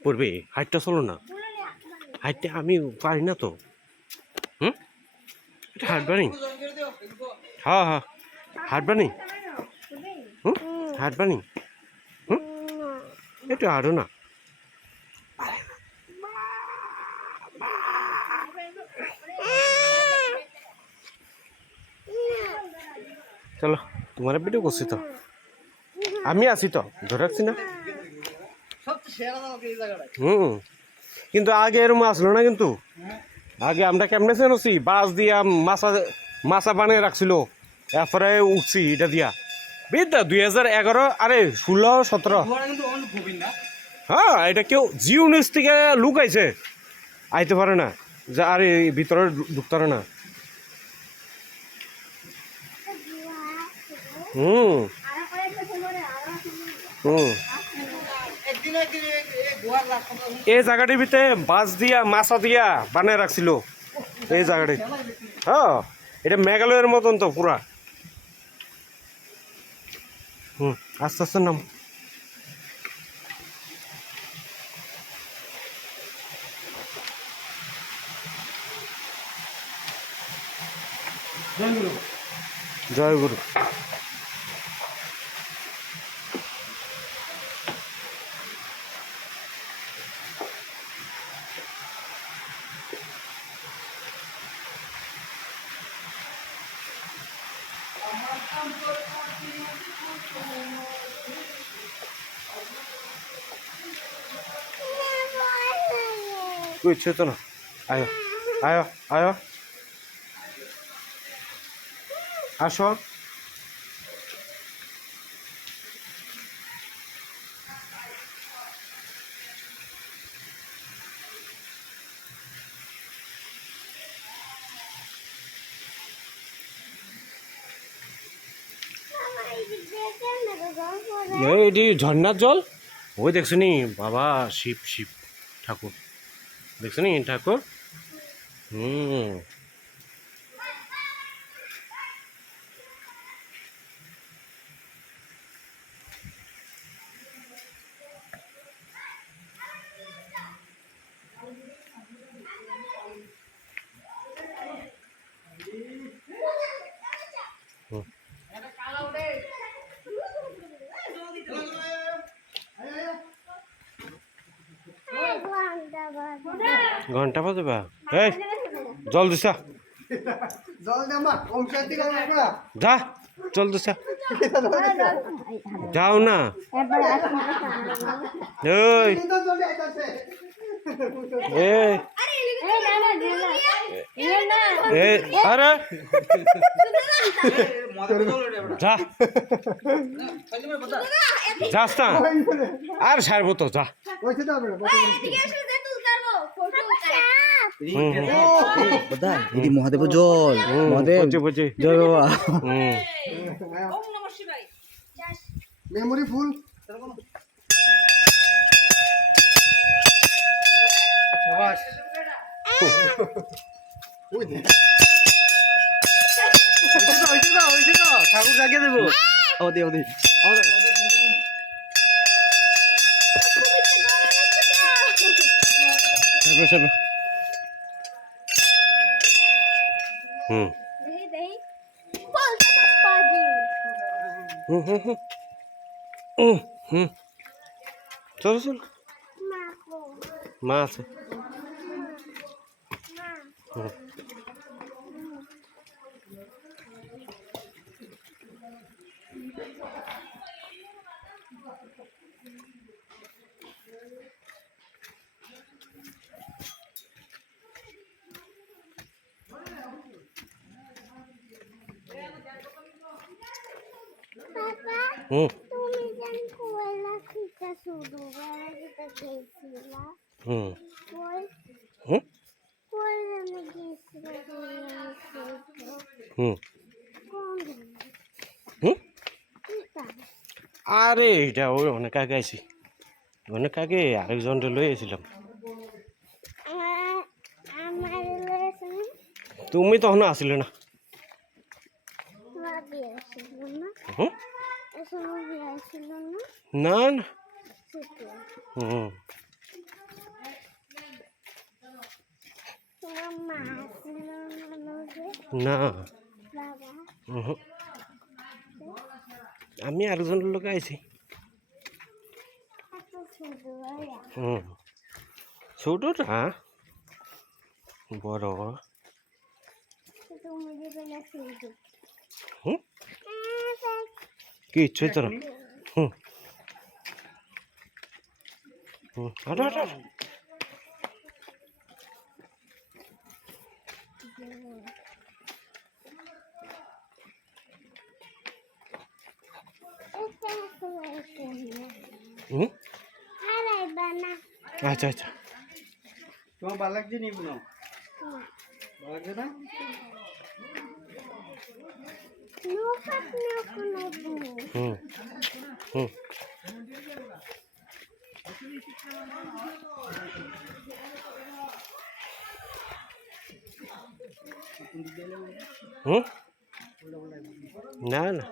পড়বে হাইটটা চলো না হাইটটা আমি পারি না তো হুম এটা হাঁটবা নি হ্যাঁ হ্যাঁ হাঁটবা নি হুম হাঁটবা নি হুম একটু হাঁটো না চলো তোমার ভিডিও করছি তো আমি আছি তো ধরে রাখছি না কিন্তু আগে এরম আসলো না কিন্তু আগে আমরা কেমনে চেনছি বাস দিয়া মাছা বানিয়ে রাখছিল এরপরে উঠছি এটা দিয়া বিদ্যা 2011 আরে 16-17 হ্যাঁ এটা কেউ জিও নিউজ থেকে লুক আইছে আইতে পারে না যে আরে ভিতরে ঢুকতে পারে না হুম হুম এই জায়গাটির ভিতরে বাস দিয়া মাছা দিয়া বানিয়ে রাখছিল এই জায়গাটি হ্যাঁ এটা মেঘালয়ের মতন তো পুরা হুম আস্তে আস্তে নাম জয় গুরু বুঝছো তো না আয়ো আয়ো আয়ো আসো এটি ঝর্ণার জল ওই দেখছো নি বাবা শিব শিব ঠাকুর দেখছো নি ঠাকুর হুম ঘন্টা বাজে বা এই জল দিছা যা জল দিছা যাও না এই আরে যা যাস না আর সারবো তো যা মহাদেব জল মহাদেব জয় বাবা মেমোরি ফুল ঠাকুর জাগিয়ে দেবো ওদি ওদি হুম হুম চলো চলো মা আছে হুম হুম হুম হুম হুম আরে এটা ওই অনেক আগে আইছি অনেক আগে আরেকজনটা লই এসেছিলাম তুমি তখন আসলে না না না হুম না উহু। আমি আরেকজনের লোক আইছি হুম ছোটটা বড় হুম কিচ্ছুই তো না হুম হুম হাঁটো হাঁটো হাঁটো। হুম আচ্ছা আচ্ছা তোমার ভালো লাগছে নি কোনো ভালো লাগছে না হুম হুম হুম না না